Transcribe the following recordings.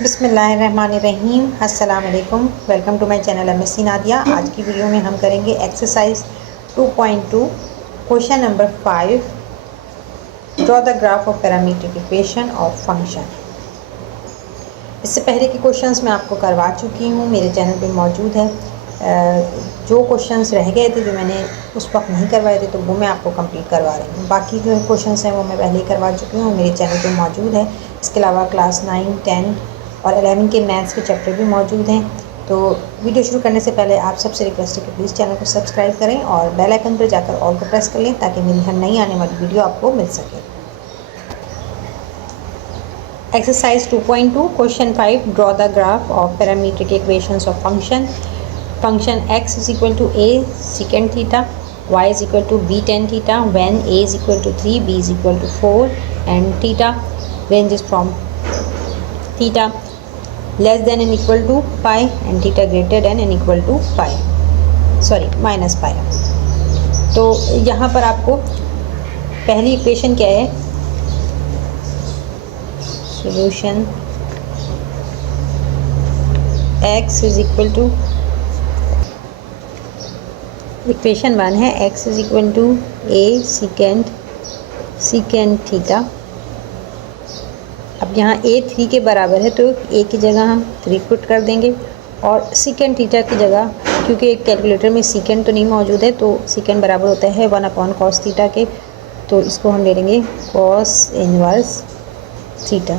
बिस्मिल्लाहिर्रहमानिर्रहीम। अस्सलाम वालेकुम। Welcome to my channel MSc Nadia. आज की वीडियो में हम करेंगे exercise 2.2 question number 5, draw the graph of parametric equation of function. इससे पहले के क्वेश्चंस मैं आपको करवा चुकी हूँ, मेरे चैनल पे मौजूद है। जो क्वेश्चंस रह गए थे, जो मैंने उस वक्त नहीं करवाए थे, तो वो मैं आपको कंप्लीट करवा रही हूँ। बाकी जो क्वेश्चंस हैं वो मैं पहले ही करवा चुकी हूँ, मेरे चैनल पे मौजूद है। इसके अलावा क्लास 9, 10 और 11 के मैथ्स के चैप्टर भी मौजूद हैं। तो वीडियो शुरू करने से पहले आप सबसे रिक्वेस्ट है कि प्लीज़ चैनल को सब्सक्राइब करें और बेल आइकन पर जाकर ऑल को प्रेस कर लें, ताकि मेरी हर नई आने वाली वीडियो आपको मिल सके। Exercise 2.2 question 5, draw the graph of parametric equations of function x is equal to a secant theta, y is equal to b tan theta, when a is equal to 3, b is equal to 4 and theta ranges from theta less than and equal to pi and theta greater than and equal to pi, minus pi। तो यहाँ पर आपको पहली equation क्या है, solution x is equal to, equation 1 है x is equal to a secant theta. अब यहाँ a 3 के बराबर है, तो a की जगह हम 3 पुट कर देंगे और सीकेंट थीटा की जगह, क्योंकि कैलकुलेटर में सीकेंट तो नहीं मौजूद है, तो सीकेंट बराबर होता है 1/cos थीटा के, तो इसको हम ले लेंगे cos इनवर्स थीटा।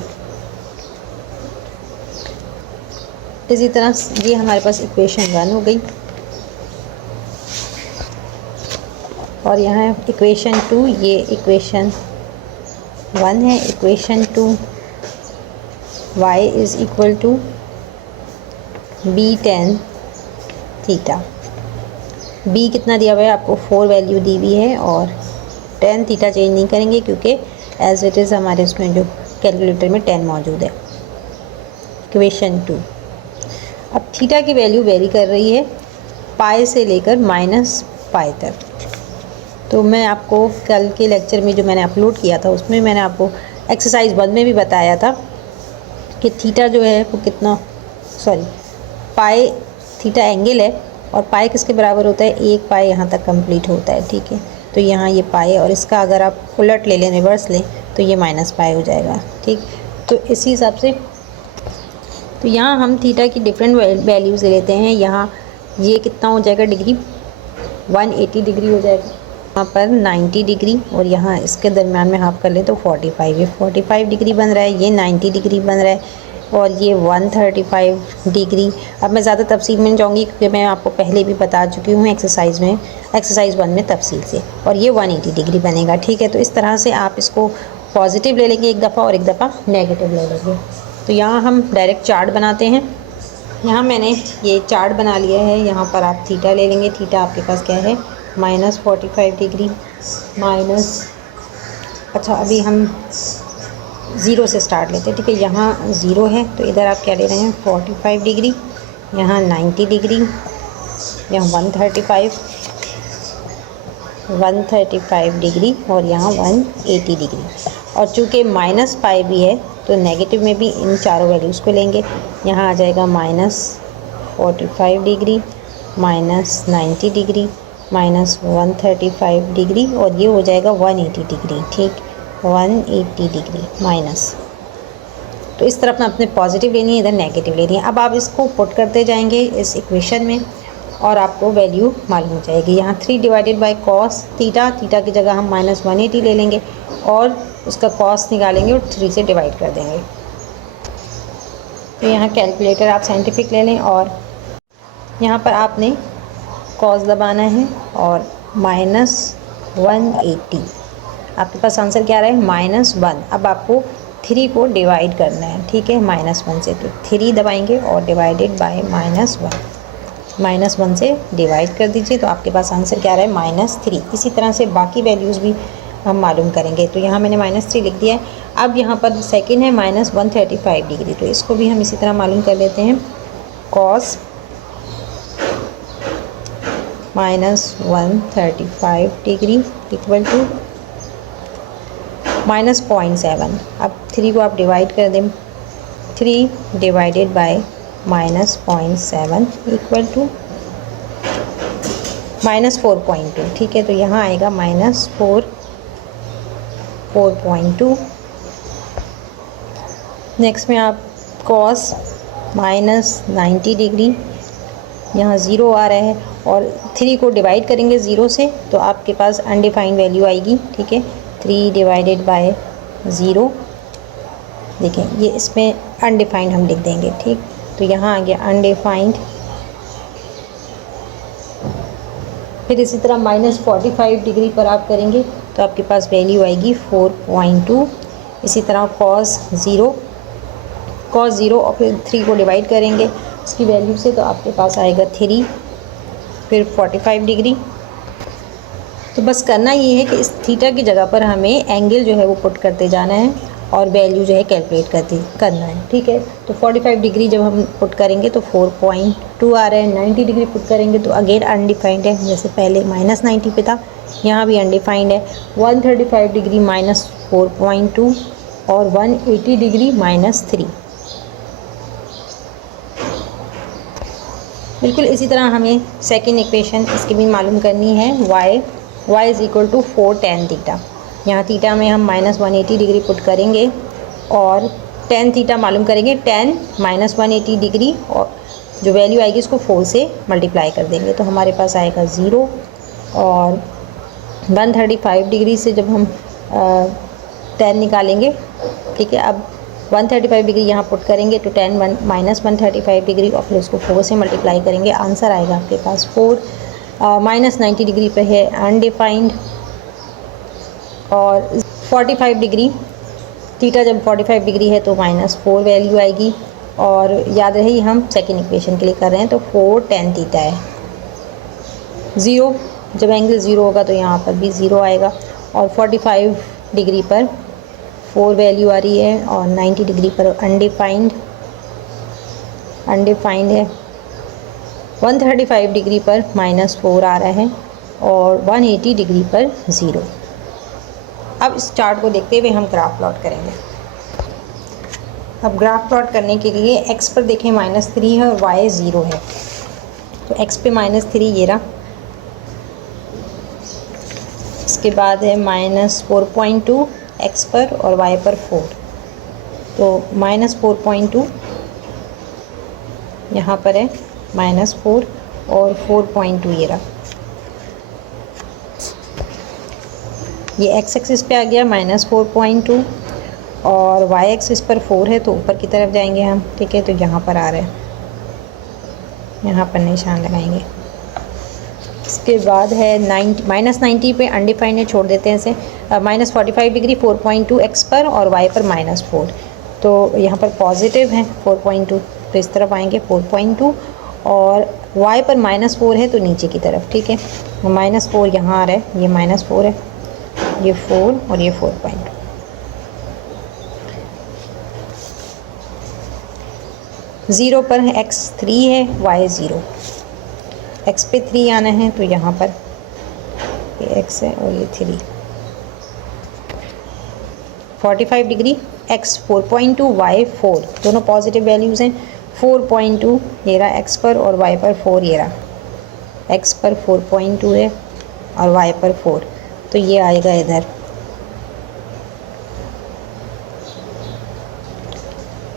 इसी तरह ये हमारे पास इक्वेशन 1 हो गई। और यहाँ इक्वेशन 2, ये इक्वेशन 1 है। Equation 2 y is equal to b tan theta. b कितना दिया हुआ है आपको, 4 वैल्यू दी हुई है, और tan थीटा चेंज नहीं करेंगे क्योंकि एज इट इज़ हमारे उसमें जो कैलकुलेटर में 10 मौजूद है। इक्वेशन 2, अब थीटा की वैल्यू वेरी कर रही है पाई से लेकर माइनस पाई तक। तो मैं आपको कल के लेक्चर में जो मैंने अपलोड किया था, उसमें मैंने आपको एक्सरसाइज 1 में भी बताया था कि थीटा जो है वो कितना, पाई थीटा एंगल है, और पाई किसके बराबर होता है, 1 पाई यहाँ तक कंप्लीट होता है। ठीक है, तो यहाँ ये पाई, और इसका अगर आप उलट ले लें, रिवर्स लें, तो ये माइनस पाई हो जाएगा। ठीक, तो इसी हिसाब से तो यहाँ हम थीटा की डिफरेंट वैल्यूज़ ले लेते हैं। यहाँ ये कितना हो जाएगा डिग्री, 180 डिग्री हो जाएगा, यहाँ पर 90 डिग्री, और यहाँ इसके दरमियान में हाफ कर लें तो 45, ये 45 डिग्री बन रहा है, ये 90 डिग्री बन रहा है, और ये 135 डिग्री। अब मैं ज़्यादा तफसील में नहीं जाऊँगी क्योंकि मैं आपको पहले भी बता चुकी हूँ एक्सरसाइज 1 में तफसील से, और ये 180 डिग्री बनेगा। ठीक है, तो इस तरह से आप इसको पॉजिटिव ले लेंगे एक दफ़ा और एक दफ़ा नेगेटिव ले लेंगे। तो यहाँ हम डायरेक्ट चार्ट बनाते हैं। यहाँ मैंने ये चार्ट बना लिया है। यहाँ पर आप थीटा ले लेंगे। थीटा आपके पास क्या है, -45 डिग्री माइनस, अच्छा अभी हम 0 से स्टार्ट लेते हैं। ठीक है, यहाँ 0 है, तो इधर आप क्या ले रहे हैं, 45 डिग्री, यहाँ 90 डिग्री, यहाँ 135 डिग्री, और यहाँ 180 डिग्री। और चूँकि माइनस पाई भी है, तो नेगेटिव में भी इन चारों वैल्यूज़ को लेंगे। यहाँ आ जाएगा -45 डिग्री, -90 डिग्री, -135 डिग्री, और ये हो जाएगा 180 डिग्री। ठीक, 180 डिग्री माइनस। तो इस तरफ में अपने पॉजिटिव लेनी है, इधर नेगेटिव लेनी है। अब आप इसको पुट करते जाएंगे इस इक्वेशन में, और आपको वैल्यू मालूम हो जाएगी। यहाँ 3 divided by cos theta, theta की जगह हम -180 ले लेंगे और उसका कॉस निकालेंगे और 3 से डिवाइड कर देंगे। तो यहाँ कैलकुलेटर आप साइंटिफिक ले लें, और यहाँ पर आपने कॉस दबाना है और -180। आपके पास आंसर क्या आ रहा है, -1। अब आपको 3 को डिवाइड करना है। ठीक है, -1 से, तो 3 दबाएंगे और डिवाइडेड बाय -1 से डिवाइड कर दीजिए, तो आपके पास आंसर क्या आ रहा है, -3। इसी तरह से बाकी वैल्यूज़ भी हम मालूम करेंगे। तो यहाँ मैंने -3 लिख दिया है। अब यहाँ पर सेकंड है -135 डिग्री, तो इसको भी हम इसी तरह मालूम कर लेते हैं। Cos -135 degree equal to -0.7। अब 3 को आप डिवाइड कर दें, 3 डिवाइडेड बाय -0.7 इक्वल टू -4.2। ठीक है, तो यहाँ आएगा -4.2। नेक्स्ट में आप कॉस -90 डिग्री, यहाँ ज़ीरो आ रहा है और 3 को डिवाइड करेंगे ज़ीरो से तो आपके पास अनडिफाइंड वैल्यू आएगी। ठीक है, 3 डिवाइडेड बाय ज़ीरो, देखें ये इसमें अनडिफाइंड हम लिख देंगे। ठीक, तो यहाँ आ गया अनडिफाइंड। फिर इसी तरह -45 डिग्री पर आप करेंगे तो आपके पास वैल्यू आएगी 4.2। इसी तरह कॉस ज़ीरो और फिर 3 को डिवाइड करेंगे उसकी वैल्यू से तो आपके पास आएगा 3। फिर 45 डिग्री। तो बस करना ये है कि इस थीटा की जगह पर हमें एंगल जो है वो पुट करते जाना है और वैल्यू जो है कैलकुलेट करना है। ठीक है, तो 45 डिग्री जब हम पुट करेंगे तो 4.2 आ रहा है। 90 डिग्री पुट करेंगे तो अगेन अनडिफाइंड है, जैसे पहले -90 पे था, यहाँ भी अनडिफाइंड है। 135 डिग्री -4.2 और 180 डिग्री -3। बिल्कुल इसी तरह हमें सेकेंड इक्वेशन इसकी भी मालूम करनी है। y is equal to 4 tan theta. यहाँ थीटा में हम -180 डिग्री पुट करेंगे और tan थीटा मालूम करेंगे। tan -180 डिग्री और जो वैल्यू आएगी उसको 4 से मल्टीप्लाई कर देंगे तो हमारे पास आएगा 0। और 135 डिग्री से जब हम tan निकालेंगे, ठीक है, अब 135 डिग्री यहाँ पुट करेंगे तो tan -135 डिग्री और फिर उसको 4 से मल्टीप्लाई करेंगे, आंसर आएगा आपके पास 4। -90 डिग्री पे है अनडिफाइंड। और 45 डिग्री, थीटा जब 45 डिग्री है तो -4 वैल्यू आएगी। और याद रही हम सेकेंड इक्वेशन के लिए कर रहे हैं तो 4 tan थीटा है। 0, जब एंगल 0 होगा तो यहाँ पर भी 0 आएगा। और 45 डिग्री पर 4 वैल्यू आ रही है और 90 डिग्री पर अनडिफाइंड है। 135 डिग्री पर -4 आ रहा है और 180 डिग्री पर 0। अब इस चार्ट को देखते हुए हम ग्राफ प्लॉट करेंगे। अब ग्राफ प्लॉट करने के लिए x पर देखें -3 है और y 0 है, तो x पे -3 ये रहा। इसके बाद है -4.2 x पर और y पर 4, तो -4.2 यहाँ पर है -4 और 4.2 ये रहा। ये x एक्सिस पे आ गया -4.2 और y एक्सिस पर 4 है तो ऊपर की तरफ जाएंगे हम। ठीक है, तो यहाँ पर आ रहा है, यहाँ पर निशान लगाएंगे। इसके बाद है -90 पे अनडिफाइंड है, छोड़ देते हैं इसे। -45 डिग्री 4.2 x पर और y पर -4, तो यहाँ पर पॉजिटिव है 4.2 तो इस तरफ आएंगे 4.2 और y पर -4 है तो नीचे की तरफ। ठीक है, -4 यहाँ आ रहा है, ये -4 है, ये 4 और ये 4.2। ज़ीरो पर x 3 है, y 0। x पे 3 आना है तो यहाँ पर ये x है और ये 3। 45 डिग्री x 4.2 y 4, दोनों पॉजिटिव वैल्यूज़ हैं। 4.2 ये रहा x पर और y पर 4 ये रहा। x पर 4.2 है और y पर 4, तो ये आएगा इधर।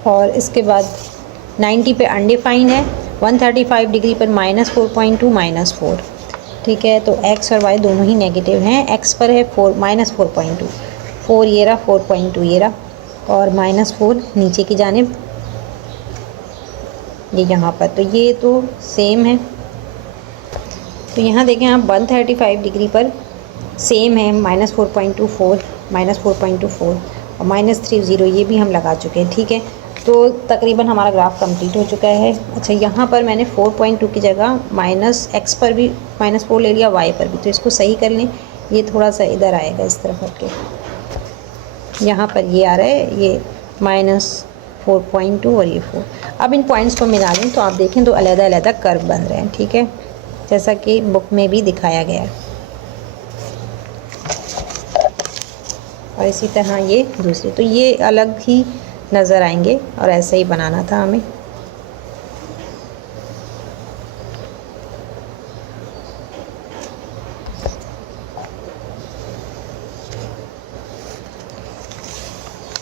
और इसके बाद 90 पे अनडिफाइंड है। 135 डिग्री पर -4.2 -4। ठीक है, तो x और y दोनों ही नेगेटिव हैं। x पर है -4.2, 4 ये रहा, 4.2 ये रहा और -4 नीचे की जानिब ये यहाँ पर, तो ये तो सेम है। तो यहाँ देखें आप 135 डिग्री पर सेम है -4.2 4 -4.24 और -30 ये भी हम लगा चुके हैं। ठीक है, तो तकरीबन हमारा ग्राफ कंप्लीट हो चुका है। अच्छा, यहाँ पर मैंने 4.2 की जगह -x पर भी -4 ले लिया, y पर भी, तो इसको सही कर लें। ये थोड़ा सा इधर आएगा इस तरफ हटके, यहाँ पर ये आ रहा है, ये -4.2 और ये 4। अब इन पॉइंट्स को मिला लें तो आप देखें तो अलग-अलग कर्व बन रहे हैं। ठीक है, जैसा कि बुक में भी दिखाया गया है। और इसी तरह ये दूसरे, तो ये अलग ही नज़र आएंगे और ऐसे ही बनाना था हमें।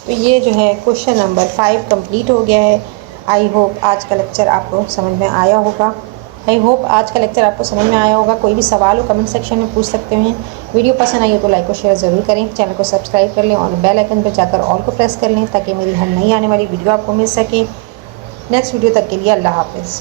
तो ये जो है क्वेश्चन नंबर 5 कंप्लीट हो गया है। आई होप आज का लेक्चर आपको समझ में आया होगा। कोई भी सवाल हो कमेंट सेक्शन में पूछ सकते हैं। वीडियो पसंद आई हो तो लाइक और शेयर ज़रूर करें। चैनल को सब्सक्राइब कर लें और बेल आइकन पर जाकर ऑल को प्रेस कर लें ताकि मेरी हर नई आने वाली वीडियो आपको मिल सके। नेक्स्ट वीडियो तक के लिए अल्लाह हाफ़िज़।